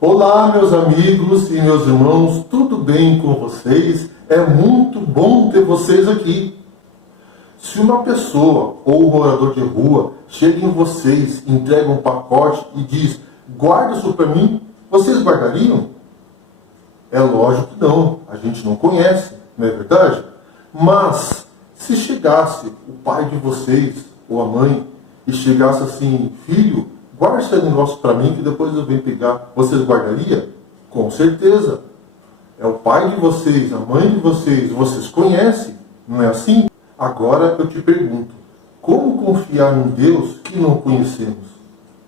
Olá, meus amigos e meus irmãos, tudo bem com vocês? É muito bom ter vocês aqui. Se uma pessoa ou um morador de rua chega em vocês, entrega um pacote e diz: guarda isso para mim, vocês guardariam? É lógico que não, a gente não conhece, não é verdade? Mas, se chegasse o pai de vocês, ou a mãe, e chegasse assim: filho, guarda esse negócio para mim que depois eu venho pegar, vocês guardariam? Com certeza. É o pai de vocês, a mãe de vocês conhecem, não é assim? Agora eu te pergunto, como confiar num Deus que não conhecemos?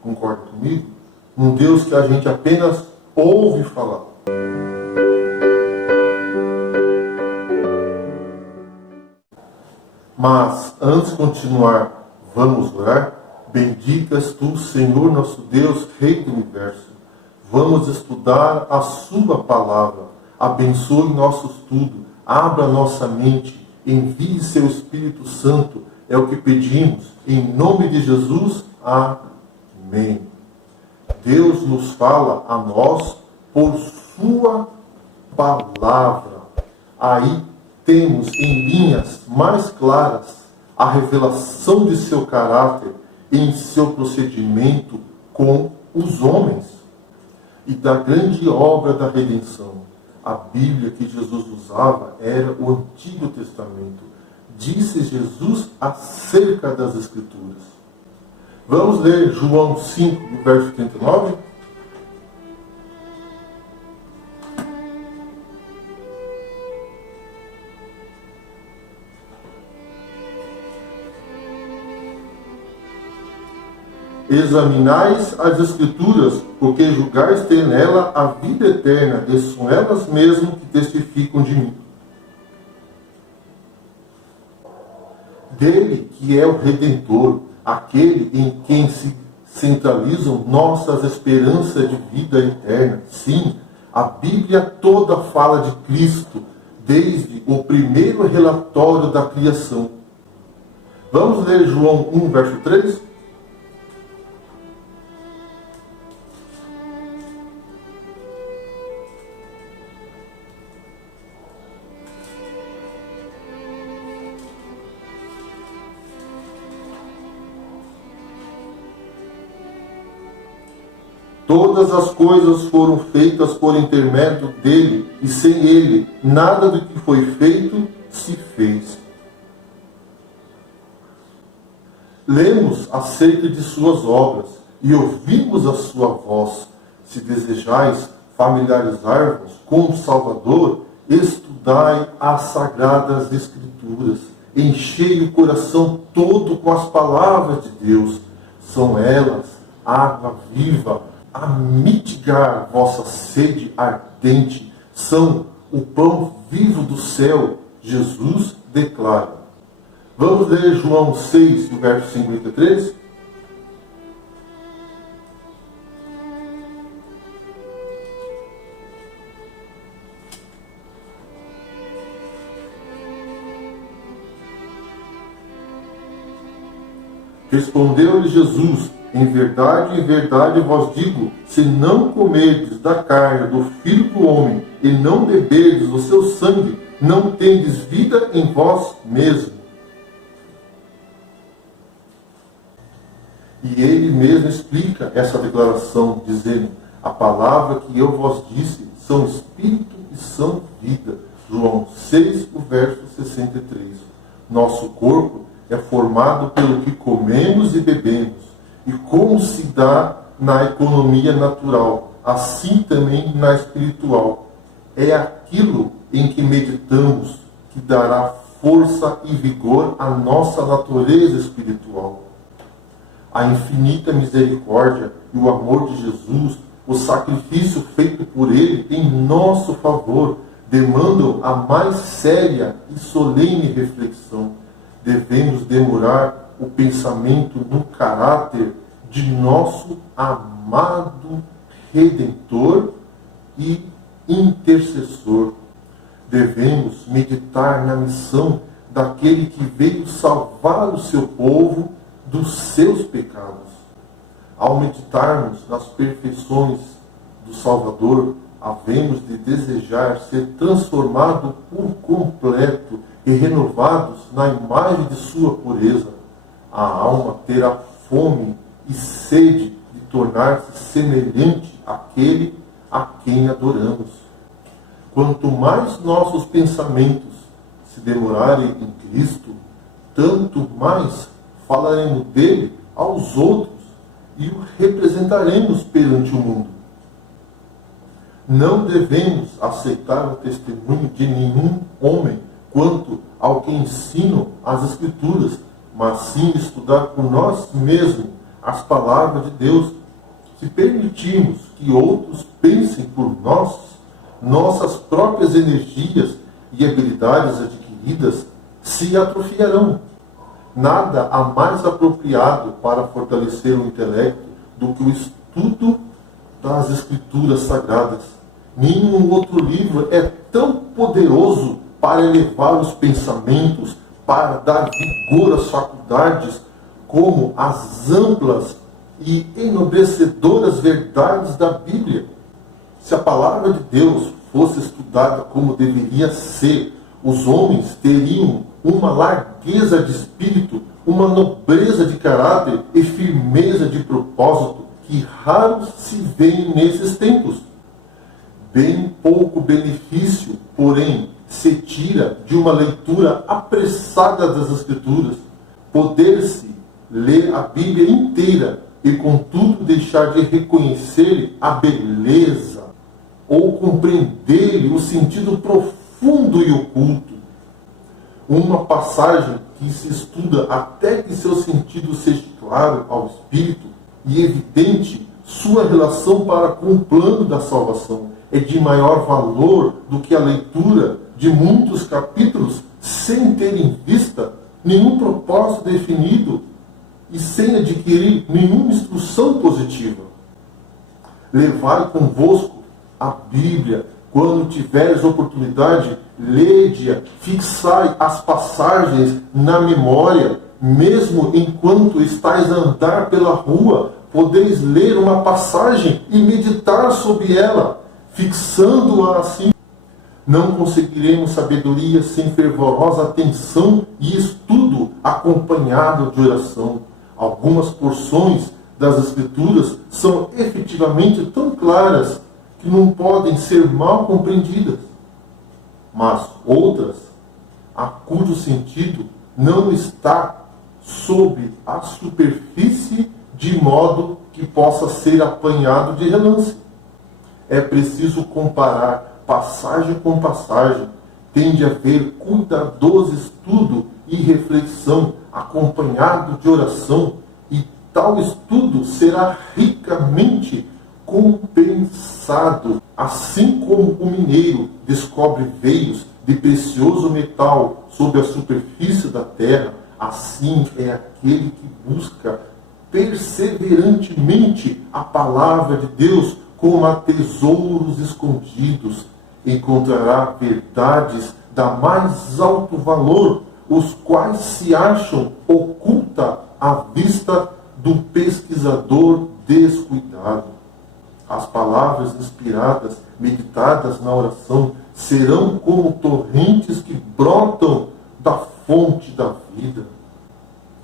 Concorda comigo? Um Deus que a gente apenas ouve falar. Mas, antes de continuar, vamos orar? Benditas tu, Senhor nosso Deus, Rei do Universo. Vamos estudar a sua palavra. Abençoe nosso estudo. Abra nossa mente. Envie seu Espírito Santo. É o que pedimos. Em nome de Jesus. Amém. Deus nos fala a nós por sua palavra. Aí temos em linhas mais claras a revelação de seu caráter em seu procedimento com os homens e da grande obra da redenção. A Bíblia que Jesus usava era o Antigo Testamento. Disse Jesus acerca das Escrituras. Vamos ler João 5, verso 39? Examinais as Escrituras, porque julgais ter nela a vida eterna, e são elas mesmas que testificam de mim. Dele que é o Redentor, aquele em quem se centralizam nossas esperanças de vida eterna. Sim, a Bíblia toda fala de Cristo, desde o primeiro relatório da criação. Vamos ler João 1, verso 3? Todas as coisas foram feitas por intermédio dele, e sem ele, nada do que foi feito se fez. Lemos acerca de suas obras, e ouvimos a sua voz. Se desejais familiarizar-vos com o Salvador, estudai as Sagradas Escrituras. Enchei o coração todo com as palavras de Deus. São elas água viva, a mitigar vossa sede ardente, são o pão vivo do céu. Jesus declara. Vamos ler João 6, verso 53? Respondeu-lhe Jesus: em verdade vos digo, se não comerdes da carne do Filho do Homem e não beberdes o seu sangue, não tendes vida em vós mesmo. E ele mesmo explica essa declaração, dizendo: a palavra que eu vos disse são espírito e são vida. João 6, o verso 63. Nosso corpo é formado pelo que comemos e bebemos. E como se dá na economia natural, assim também na espiritual. É aquilo em que meditamos que dará força e vigor à nossa natureza espiritual. A infinita misericórdia e o amor de Jesus, o sacrifício feito por ele em nosso favor, demandam a mais séria e solene reflexão. Devemos demorar o pensamento no caráter de nosso amado Redentor e intercessor. Devemos meditar na missão daquele que veio salvar o seu povo dos seus pecados. Ao meditarmos nas perfeições do Salvador, havemos de desejar ser transformados por completo e renovados na imagem de sua pureza. A alma terá fome e sede de tornar-se semelhante àquele a quem adoramos. Quanto mais nossos pensamentos se demorarem em Cristo, tanto mais falaremos dele aos outros e o representaremos perante o mundo. Não devemos aceitar o testemunho de nenhum homem quanto ao que ensinam as Escrituras, mas sim estudar por nós mesmos as palavras de Deus. Se permitirmos que outros pensem por nós, nossas próprias energias e habilidades adquiridas se atrofiarão. Nada há mais apropriado para fortalecer o intelecto do que o estudo das Escrituras Sagradas. Nenhum outro livro é tão poderoso para elevar os pensamentos, para dar vigor às faculdades, como as amplas e enobrecedoras verdades da Bíblia. Se a palavra de Deus fosse estudada como deveria ser, os homens teriam uma largueza de espírito, uma nobreza de caráter e firmeza de propósito que raros se veem nesses tempos. Bem pouco benefício, porém, se tira de uma leitura apressada das Escrituras. Poder-se ler a Bíblia inteira e, contudo, deixar de reconhecer a beleza ou compreender o sentido profundo e oculto. Uma passagem que se estuda até que seu sentido seja claro ao espírito e evidente sua relação para com o plano da salvação é de maior valor do que a leitura de muitos capítulos sem ter em vista nenhum propósito definido e sem adquirir nenhuma instrução positiva. Levai convosco a Bíblia. Quando tiveres oportunidade, lede-a, fixai as passagens na memória, mesmo enquanto estais a andar pela rua, podeis ler uma passagem e meditar sobre ela, fixando-a assim. Não conseguiremos sabedoria sem fervorosa atenção e estudo acompanhado de oração. Algumas porções das Escrituras são efetivamente tão claras que não podem ser mal compreendidas, mas outras, a cujo sentido não está sob a superfície de modo que possa ser apanhado de relance. É preciso comparar passagem com passagem, tem de haver cuidadoso estudo e reflexão acompanhado de oração, e tal estudo será ricamente compensado. Assim como o mineiro descobre veios de precioso metal sob a superfície da terra, assim é aquele que busca perseverantemente a palavra de Deus como a tesouros escondidos. Encontrará verdades da mais alto valor, os quais se acham oculta à vista do pesquisador descuidado. As palavras inspiradas, meditadas na oração, serão como torrentes que brotam da fonte da vida.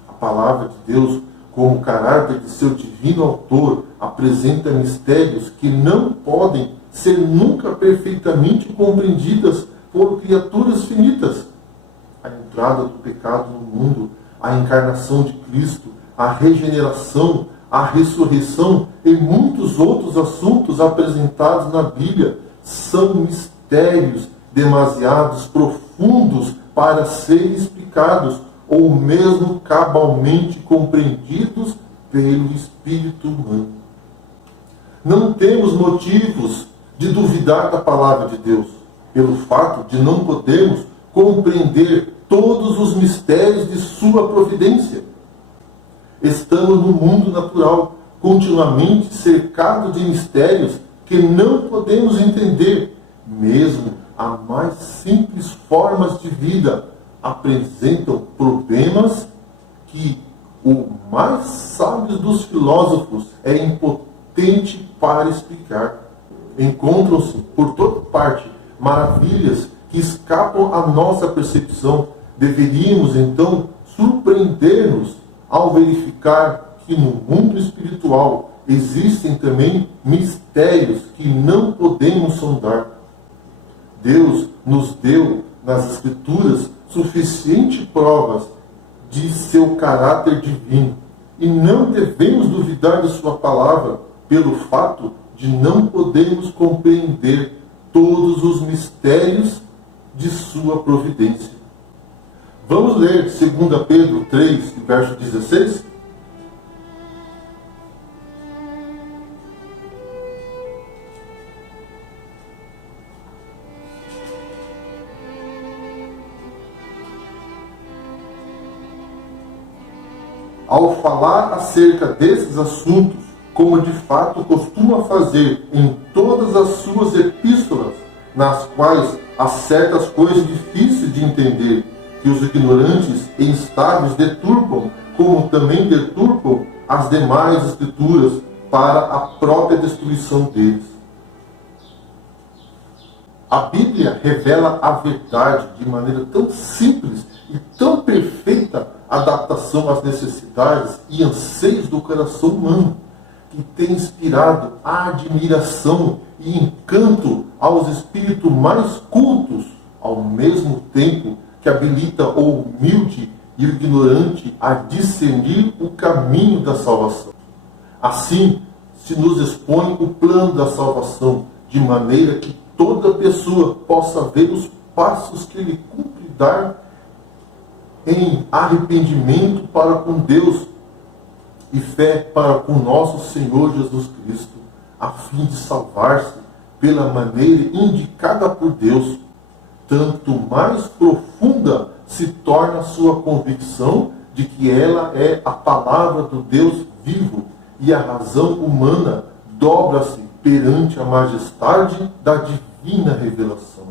A palavra de Deus, como caráter de seu divino autor, apresenta mistérios que não podem ser nunca perfeitamente compreendidas por criaturas finitas. A entrada do pecado no mundo, a encarnação de Cristo, a regeneração, a ressurreição e muitos outros assuntos apresentados na Bíblia são mistérios demasiados profundos para serem explicados ou mesmo cabalmente compreendidos pelo espírito humano. Não temos motivos de duvidar da palavra de Deus, pelo fato de não podermos compreender todos os mistérios de sua providência. Estamos no mundo natural, continuamente cercado de mistérios que não podemos entender. Mesmo as mais simples formas de vida apresentam problemas que o mais sábio dos filósofos é impotente para explicar. encontram-se por toda parte maravilhas que escapam à nossa percepção. Deveríamos, então, surpreender-nos ao verificar que no mundo espiritual existem também mistérios que não podemos sondar. Deus nos deu nas Escrituras suficientes provas de seu caráter divino e não devemos duvidar de sua palavra pelo fato de não podermos compreender todos os mistérios de sua providência. Vamos ler 2 Pedro 3, verso 16? Ao falar acerca desses assuntos, como de fato costuma fazer em todas as suas epístolas, nas quais há certas coisas difíceis de entender, que os ignorantes e instáveis deturpam, como também deturpam as demais escrituras para a própria destruição deles. A Bíblia revela a verdade de maneira tão simples e tão perfeita adaptação às necessidades e anseios do coração humano, que tem inspirado admiração e encanto aos espíritos mais cultos, ao mesmo tempo que habilita o humilde e o ignorante a discernir o caminho da salvação. Assim, se nos expõe o plano da salvação, de maneira que toda pessoa possa ver os passos que ele cumpre dar em arrependimento para com Deus e fé para com nosso Senhor Jesus Cristo, a fim de salvar-se pela maneira indicada por Deus. Tanto mais profunda se torna a sua convicção de que ela é a palavra do Deus vivo, e a razão humana dobra-se perante a majestade da divina revelação.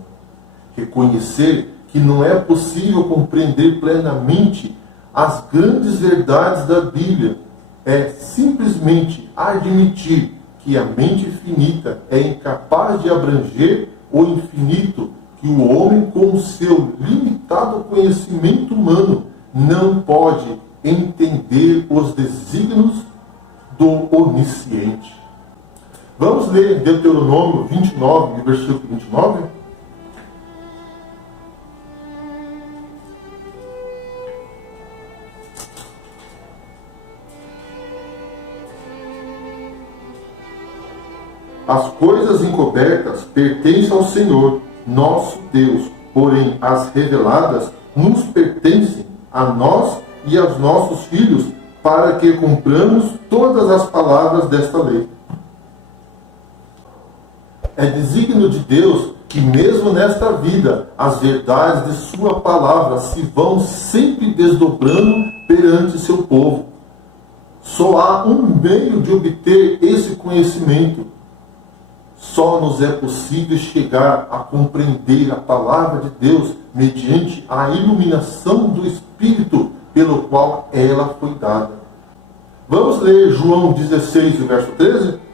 Reconhecer que não é possível compreender plenamente as grandes verdades da Bíblia é simplesmente admitir que a mente finita é incapaz de abranger o infinito, que o homem, com o seu limitado conhecimento humano, não pode entender os desígnios do onisciente. Vamos ler Deuteronômio 29, versículo 29? As coisas encobertas pertencem ao Senhor, nosso Deus, porém as reveladas nos pertencem a nós e aos nossos filhos, para que cumpramos todas as palavras desta lei. É desígnio de Deus que mesmo nesta vida as verdades de sua palavra se vão sempre desdobrando perante seu povo. Só há um meio de obter esse conhecimento. Só nos é possível chegar a compreender a palavra de Deus mediante a iluminação do Espírito pelo qual ela foi dada. Vamos ler João 16, verso 13?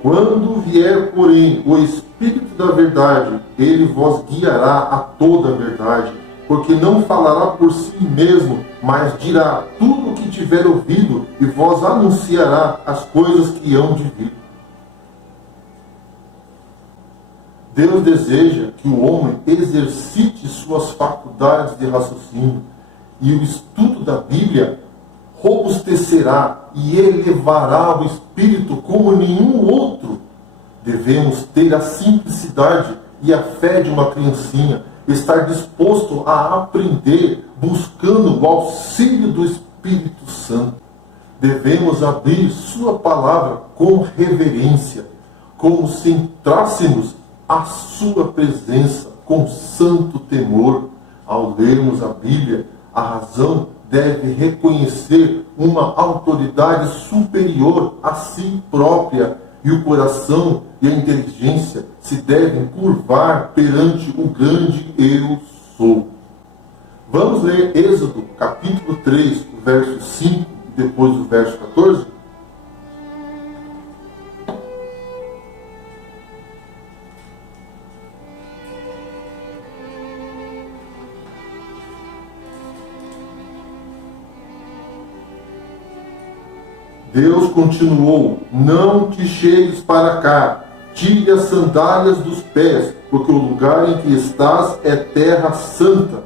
Quando vier, porém, o Espírito da verdade, ele vos guiará a toda a verdade, porque não falará por si mesmo, mas dirá tudo o que tiver ouvido e vos anunciará as coisas que hão de vir. Deus deseja que o homem exercite suas faculdades de raciocínio, e o estudo da Bíblia robustecerá e elevará o espírito como nenhum outro. Devemos ter a simplicidade e a fé de uma criancinha, estar disposto a aprender, buscando o auxílio do Espírito Santo. Devemos abrir sua palavra com reverência, como se entrássemos a sua presença com santo temor. Ao lermos a Bíblia, a razão deve reconhecer uma autoridade superior a si própria, e e o coração e a inteligência se devem curvar perante o grande Eu Sou. Vamos ler Êxodo, capítulo 3, verso 5, e depois o verso 14? Deus continuou: não te chegues para cá, tire as sandálias dos pés, porque o lugar em que estás é terra santa.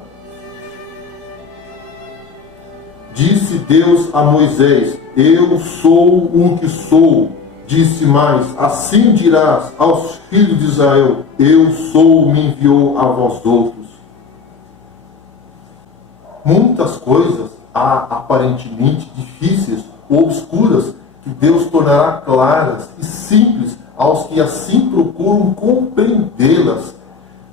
Disse Deus a Moisés: eu sou o que sou. Disse mais: assim dirás aos filhos de Israel: eu sou, me enviou a vós outros. Muitas coisas há aparentemente difíceis ou obscuras que Deus tornará claras e simples aos que assim procuram compreendê-las.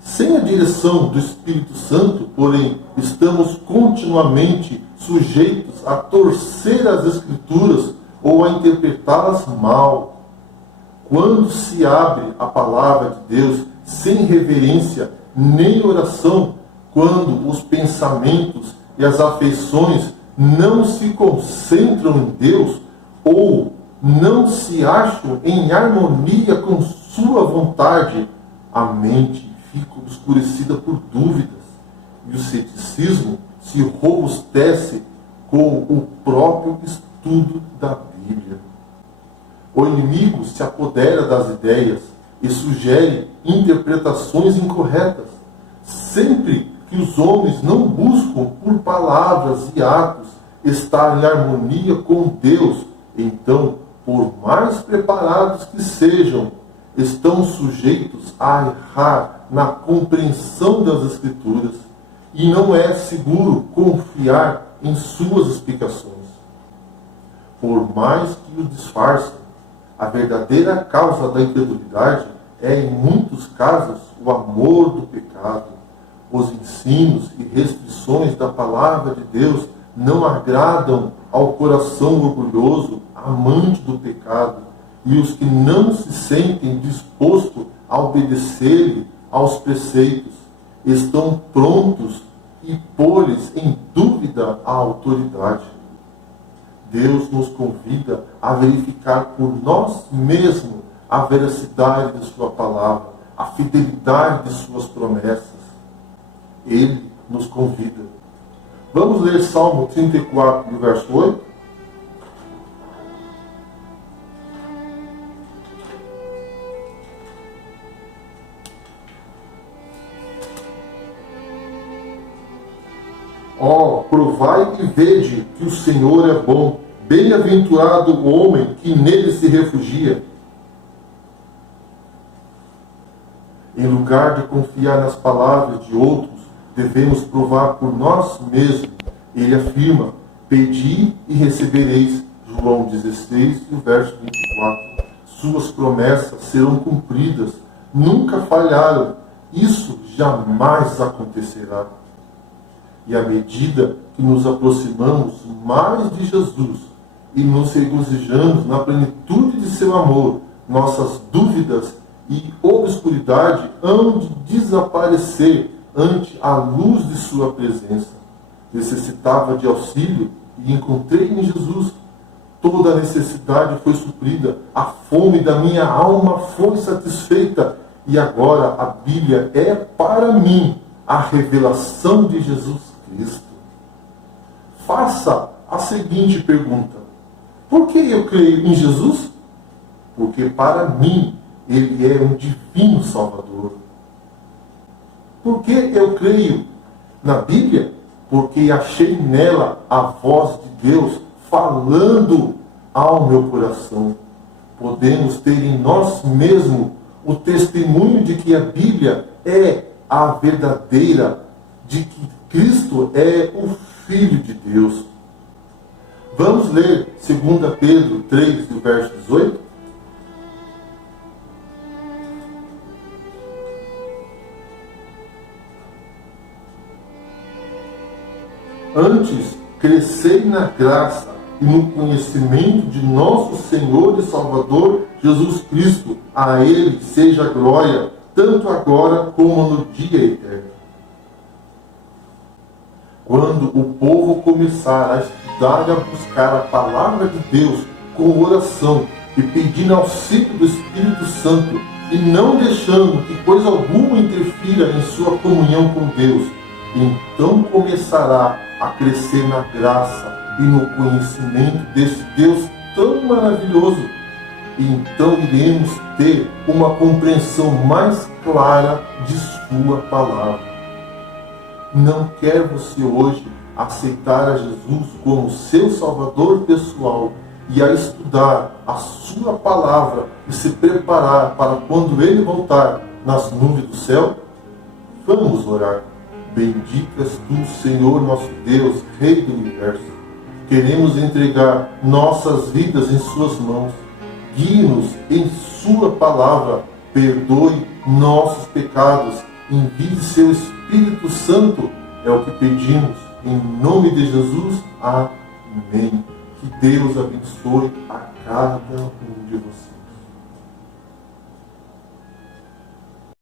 Sem a direção do Espírito Santo, porém, estamos continuamente sujeitos a torcer as Escrituras ou a interpretá-las mal. Quando se abre a palavra de Deus sem reverência nem oração, quando os pensamentos e as afeições não se concentram em Deus ou não se acham em harmonia com sua vontade, a mente fica obscurecida por dúvidas e o ceticismo se robustece com o próprio estudo da Bíblia. O inimigo se apodera das ideias e sugere interpretações incorretas. Sempre que os homens não buscam por palavras e atos estar em harmonia com Deus, então, por mais preparados que sejam, estão sujeitos a errar na compreensão das Escrituras e não é seguro confiar em suas explicações. Por mais que o disfarcem, a verdadeira causa da incredulidade é, em muitos casos, o amor do pecado. Os ensinos e restrições da palavra de Deus não agradam ao coração orgulhoso, amante do pecado, e os que não se sentem dispostos a obedecer-lhe aos preceitos estão prontos e pôr-lhes em dúvida a autoridade. Deus nos convida a verificar por nós mesmos a veracidade de sua palavra, a fidelidade de suas promessas. Ele nos convida. Vamos ler Salmo 34, verso 8? Ó, provai e vede que o Senhor é bom. Bem-aventurado o homem que nele se refugia. Em lugar de confiar nas palavras de outros, devemos provar por nós mesmos. Ele afirma: pedi e recebereis. João 16, verso 24. Suas promessas serão cumpridas. Nunca falharam. Isso jamais acontecerá. E à medida que nos aproximamos mais de Jesus e nos regozijamos na plenitude de seu amor, nossas dúvidas e obscuridade hão de desaparecer ante a luz de sua presença. Necessitava de auxílio e encontrei em Jesus. Toda a necessidade foi suprida, a fome da minha alma foi satisfeita, e agora a Bíblia é para mim a revelação de Jesus Cristo. Faça a seguinte pergunta: por que eu creio em Jesus? Porque para mim Ele é um divino Salvador. Por que eu creio na Bíblia? Porque achei nela a voz de Deus falando ao meu coração. Podemos ter em nós mesmos o testemunho de que a Bíblia é a verdadeira, de que Cristo é o Filho de Deus. Vamos ler 2 Pedro 3, verso 18? Antes, crescei na graça e no conhecimento de nosso Senhor e Salvador Jesus Cristo. A Ele seja a glória, tanto agora como no dia eterno. Quando o povo começar a estudar e a buscar a palavra de Deus com oração e pedindo auxílio do Espírito Santo e não deixando que coisa alguma interfira em sua comunhão com Deus, então começará a crescer na graça e no conhecimento desse Deus tão maravilhoso. E então iremos ter uma compreensão mais clara de sua palavra. Não quer você hoje aceitar a Jesus como seu Salvador pessoal e a estudar a sua palavra e se preparar para quando Ele voltar nas nuvens do céu? Vamos orar. Bendito és tu, Senhor nosso Deus, Rei do Universo. Queremos entregar nossas vidas em suas mãos. Guie-nos em sua palavra. Perdoe nossos pecados. Envie seu Espírito Santo. É o que pedimos. Em nome de Jesus. Amém. Que Deus abençoe a cada um de vocês.